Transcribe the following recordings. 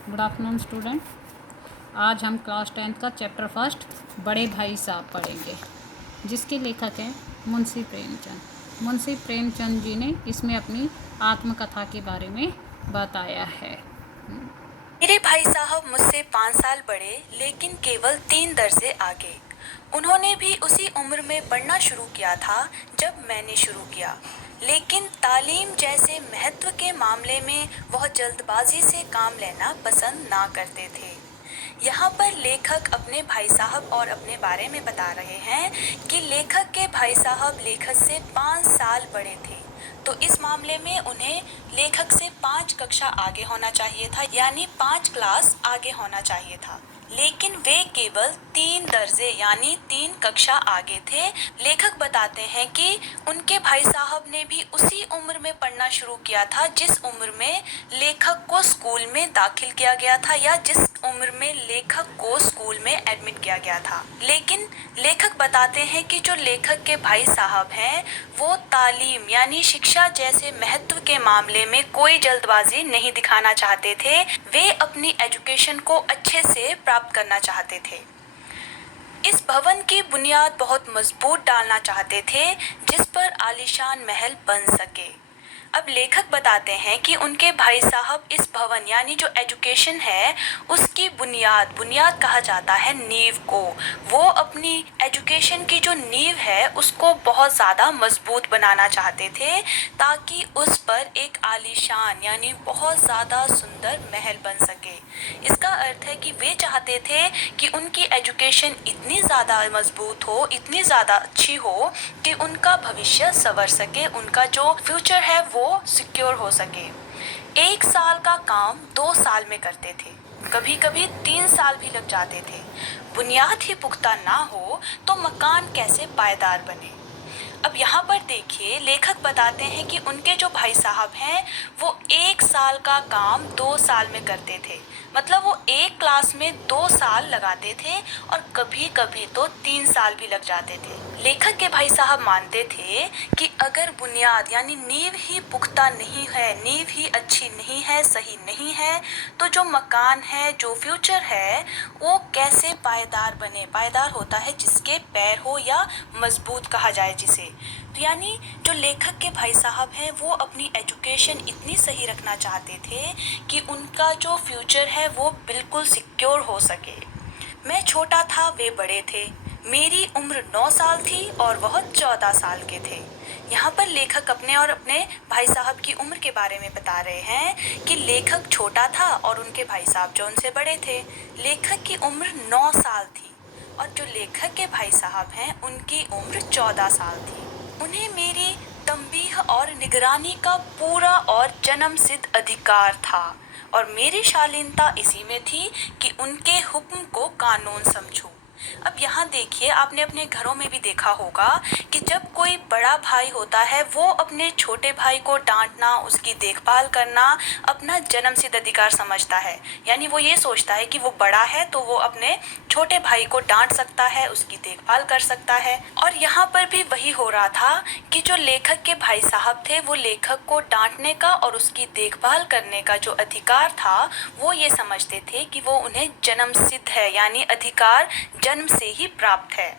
Good afternoon student. आज हम class 10th का चैप्टर फर्स्ट बड़े भाई साहब पढ़ेंगे, जिसके लेखक हैं मुंशी प्रेमचंद। मुंशी प्रेमचंद जी ने इसमें अपनी आत्मकथा के बारे में बताया है। मेरे भाई साहब मुझसे 5 साल बड़े, लेकिन केवल 3 दर्जे आगे। उन्होंने भी उसी उम्र में पढ़ना शुरू किया था जब मैंने शुरू किया, लेकिन तालीम जैसे महत्व के मामले में वह जल्दबाजी से काम लेना पसंद ना करते थे। यहाँ पर लेखक अपने भाई साहब और अपने बारे में बता रहे हैं कि लेखक के भाई साहब लेखक से 5 साल बड़े थे, तो इस मामले में उन्हें लेखक से 5 कक्षा आगे होना चाहिए था, यानी 5 क्लास आगे होना चाहिए था, लेकिन वे केवल 3 दर्जे यानी 3 कक्षा आगे थे। लेखक बताते हैं कि उनके भाई साहब ने भी उसी उम्र में पढ़ना शुरू किया था जिस उम्र में लेखक को स्कूल में दाखिल किया गया था, या जिस उम्र में लेखक को स्कूल में एडमिट किया गया था। लेकिन लेखक बताते हैं कि जो लेखक के भाई साहब हैं वो तालीम यानी शिक्षा जैसे महत्व के मामले में कोई जल्दबाजी नहीं दिखाना चाहते थे। वे अपनी एजुकेशन को अच्छे से प्राप्त करना चाहते थे। इस भवन की बुनियाद बहुत मजबूत डालना चाहते थे जिस पर आलीशान महल बन सके। अब लेखक बताते हैं कि उनके भाई साहब इस भवन यानी जो एजुकेशन है उसकी बुनियाद कहा जाता है नींव को। वो अपनी एजुकेशन की जो नींव है उसको बहुत ज़्यादा मजबूत बनाना चाहते थे, ताकि उस पर एक आलीशान यानी बहुत ज़्यादा सुंदर महल बन सके। इसका अर्थ है कि वे चाहते थे कि उनकी एजुकेशन इतनी ज़्यादा मजबूत हो, इतनी ज़्यादा अच्छी हो कि उनका भविष्य संवर सके, उनका जो फ्यूचर है वो सिक्योर हो सके। 1 साल का काम 2 साल में करते थे, कभी कभी 3 साल भी लग जाते थे। बुनियाद ही पुख्ता ना हो तो मकान कैसे पायदार बने। अब यहाँ पर देखिए, लेखक बताते हैं कि उनके जो भाई साहब हैं वो 1 साल का काम 2 साल में करते थे, मतलब वो एक क्लास में 2 साल लगाते थे और कभी कभी तो 3 साल भी लग जाते थे। लेखक के भाई साहब मानते थे कि अगर बुनियाद यानी नींव ही पुख्ता नहीं है, नींव ही अच्छी नहीं है, सही नहीं है, तो जो मकान है, जो फ्यूचर है, वो कैसे पायदार बने। पायदार होता है जिसके पैर हो, या मजबूत कहा जाए जिसे। तो यानी जो लेखक के भाई साहब हैं वो अपनी एजुकेशन इतनी सही रखना चाहते थे कि उनका जो फ्यूचर है वो बिल्कुल सिक्योर हो सके। मैं छोटा था, वे बड़े थे। मेरी उम्र 9 साल थी और वह 14 साल के थे। यहाँ पर लेखक अपने और अपने भाई साहब की उम्र के बारे में बता रहे हैं कि लेखक छोटा था और उनके भाई साहब जो उनसे बड़े थे। लेखक की उम्र 9 साल थी और जो लेखक के भाई साहब हैं उनकी उम्र 14 साल थी। उन्हें मेरी तंबीह और निगरानी का पूरा और जन्म सिद्ध अधिकार था, और मेरी शालीनता इसी में थी कि उनके हुक्म को कानून समझूं। अब यहाँ देखिए, आपने अपने घरों में भी देखा होगा कि जब कोई बड़ा भाई होता है वो अपने छोटे भाई को डांटना, उसकी देखभाल करना अपना जन्मसिद्ध अधिकार समझता है। यानी वो ये सोचता है कि वो बड़ा है तो वो अपने छोटे भाई को डांट सकता है, उसकी देखभाल कर सकता है। और यहाँ पर भी वही हो रहा था कि जो लेखक के भाई साहब थे वो लेखक को डांटने का और उसकी देखभाल करने का जो अधिकार था वो ये समझते थे कि वो उन्हें जन्म सिद्ध है, यानी अधिकार जन्म से ही प्राप्त है।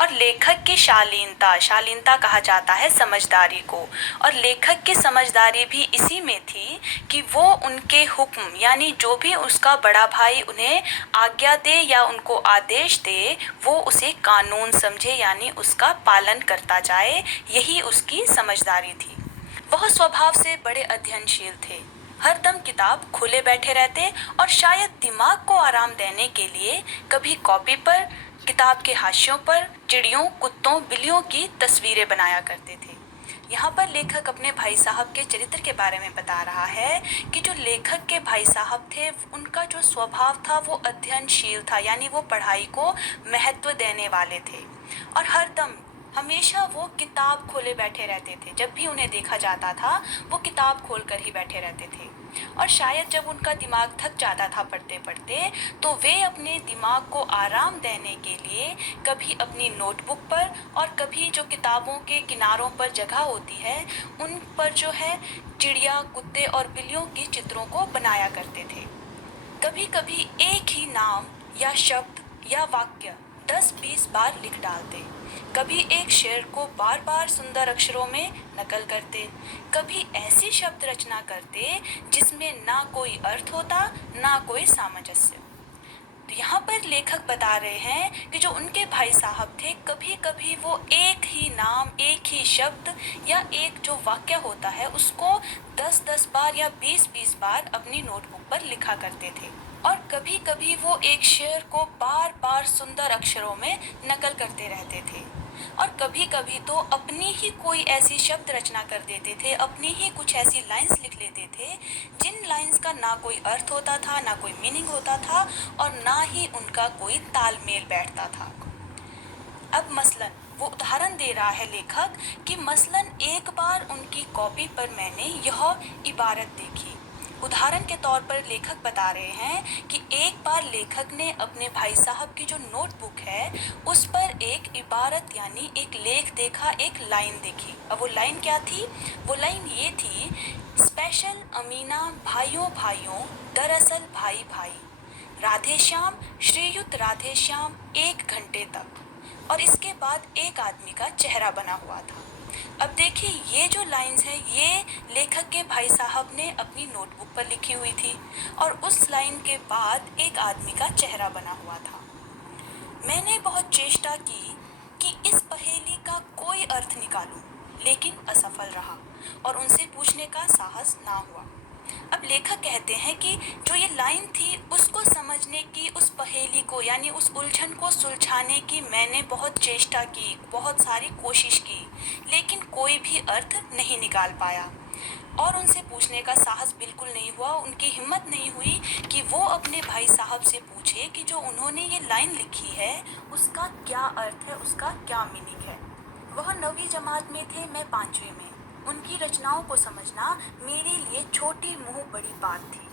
और लेखक की शालीनता कहा जाता है समझदारी को, और लेखक की समझदारी भी इसी में थी कि वो उनके हुक्म यानी जो भी उसका बड़ा भाई उन्हें आज्ञा दे या उनको आदेश दे वो उसे कानून समझे, यानी उसका पालन करता जाए। यही उसकी समझदारी थी। वह स्वभाव से बड़े अध्ययनशील थे, हरदम किताब खोले बैठे रहते और शायद दिमाग को आराम देने के लिए कभी कॉपी पर, किताब के हाशियों पर चिड़ियों, कुत्तों, बिल्लियों की तस्वीरें बनाया करते थे। यहाँ पर लेखक अपने भाई साहब के चरित्र के बारे में बता रहा है कि जो लेखक के भाई साहब थे उनका जो स्वभाव था वो अध्ययनशील था, यानी वो पढ़ाई को महत्व देने वाले थे और हरदम हमेशा वो किताब खोले बैठे रहते थे। जब भी उन्हें देखा जाता था वो किताब खोल कर ही बैठे रहते थे। और शायद जब उनका दिमाग थक जाता था पढ़ते पढ़ते तो वे अपने दिमाग को आराम देने के लिए कभी अपनी नोटबुक पर और कभी जो किताबों के किनारों पर जगह होती है उन पर जो है चिड़िया, कुत्ते और बिल्लियों की चित्रों को बनाया करते थे। कभी कभी एक ही नाम या शब्द या वाक्य 10-20 बार लिख डालते। कभी एक शेर को बार बार सुंदर अक्षरों में नकल करते। कभी ऐसी शब्द रचना करते जिसमें ना कोई अर्थ होता, ना कोई सामंजस्य। तो यहाँ पर लेखक बता रहे हैं कि जो उनके भाई साहब थे, कभी कभी वो एक ही नाम, एक ही शब्द या एक जो वाक्य होता है उसको 10-10 बार या 20-20 बार अपनी नोटबुक पर लिखा करते थे। और कभी कभी वो एक शेर को बार बार सुंदर अक्षरों में नकल करते रहते थे। और कभी कभी तो अपनी ही कोई ऐसी शब्द रचना कर देते थे, अपनी ही कुछ ऐसी लाइंस लिख लेते थे जिन लाइंस का ना कोई अर्थ होता था, ना कोई मीनिंग होता था और ना ही उनका कोई तालमेल बैठता था। अब मसलन वो उदाहरण दे रहा है लेखक कि मसलन एक बार उनकी कॉपी पर मैंने यह इबारत देखी। उदाहरण के तौर पर लेखक बता रहे हैं कि एक बार लेखक ने अपने भाई साहब की जो नोटबुक है उस पर एक इबारत यानी एक लेख देखा, एक लाइन देखी। अब वो लाइन क्या थी? वो लाइन ये थी, स्पेशल अमीना भाइयों भाइयों दरअसल भाई भाई, राधे श्याम श्रीयुत राधे श्याम 1 घंटे तक। और इसके बाद एक आदमी का चेहरा बना हुआ था। अब देखिए ये जो लाइंस है ये लेखक के भाई साहब ने अपनी नोटबुक पर लिखी हुई थी और उस लाइन के बाद एक आदमी का चेहरा बना हुआ था। मैंने बहुत चेष्टा की कि इस पहेली का कोई अर्थ निकालूं, लेकिन असफल रहा और उनसे पूछने का साहस ना हुआ। अब लेखक कहते हैं कि जो ये लाइन थी उसको समझने की, उस पहेली को यानी उस उलझन को सुलझाने की मैंने बहुत चेष्टा की, बहुत सारी कोशिश की, लेकिन कोई भी अर्थ नहीं निकाल पाया। और उनसे पूछने का साहस बिल्कुल नहीं हुआ, उनकी हिम्मत नहीं हुई कि वो अपने भाई साहब से पूछे कि जो उन्होंने ये लाइन लिखी है उसका क्या अर्थ है, उसका क्या मीनिंग है। वह 9वीं जमात में थे, मैं 5वीं में। उनकी रचनाओं को समझना मेरे लिए छोटी मुँह बड़ी बात थी।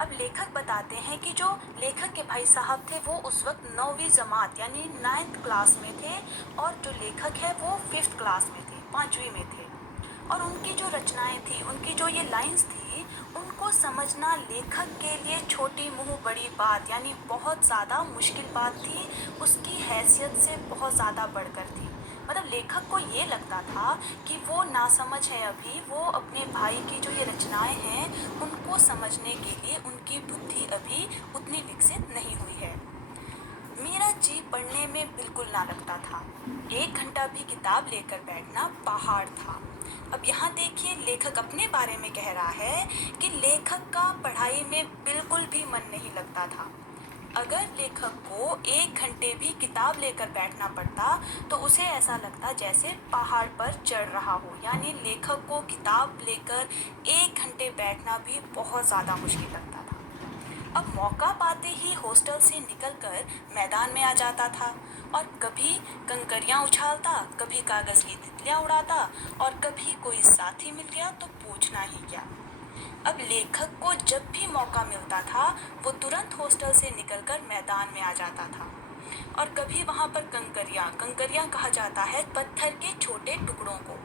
अब लेखक बताते हैं कि जो लेखक के भाई साहब थे वो उस वक्त 9वीं जमात यानी 9th क्लास में थे और जो लेखक है वो 5th क्लास में थे, 5वीं में थे। और उनकी जो रचनाएं थी, उनकी जो ये लाइंस थी, उनको समझना लेखक के लिए छोटी मुँह बड़ी बात यानी बहुत ज़्यादा मुश्किल बात थी, उसकी हैसियत से बहुत ज़्यादा बढ़कर थी। मतलब लेखक को ये लगता था कि वो नासमझ है, अभी वो अपने भाई की जो ये रचनाएं हैं उनको समझने के लिए उनकी बुद्धि अभी उतनी विकसित नहीं हुई है। मेरा जी पढ़ने में बिल्कुल ना लगता था। 1 घंटा भी किताब लेकर बैठना पहाड़ था। अब यहाँ देखिए लेखक अपने बारे में कह रहा है कि लेखक का पढ़ाई में बिल्कुल भी मन नहीं लगता था। अगर लेखक को 1 घंटे भी किताब लेकर बैठना पड़ता तो उसे ऐसा लगता जैसे पहाड़ पर चढ़ रहा हो, यानी लेखक को किताब लेकर 1 घंटे बैठना भी बहुत ज़्यादा मुश्किल लगता था। अब मौका पाते ही हॉस्टल से निकलकर मैदान में आ जाता था और कभी कंकरियाँ उछालता, कभी कागज़ की तितलियाँ उड़ाता और कभी कोई साथी मिल गया तो पूछना ही क्या। अब लेखक को जब भी मौका मिलता था वो तुरंत हॉस्टल से निकलकर मैदान में आ जाता था। और कभी वहाँ पर कंकरियाँ कहा जाता है पत्थर के छोटे टुकड़ों को,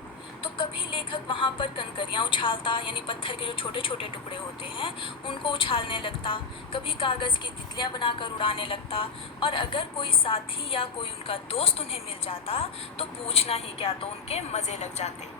तो कभी लेखक वहाँ पर कंकरियाँ उछालता यानी पत्थर के जो छोटे छोटे टुकड़े होते हैं उनको उछालने लगता, कभी कागज़ की तितलियाँ बनाकर उड़ाने लगता। और अगर कोई साथी या कोई उनका दोस्त उन्हें मिल जाता तो पूछना ही क्या, तो उनके मज़े लग जाते।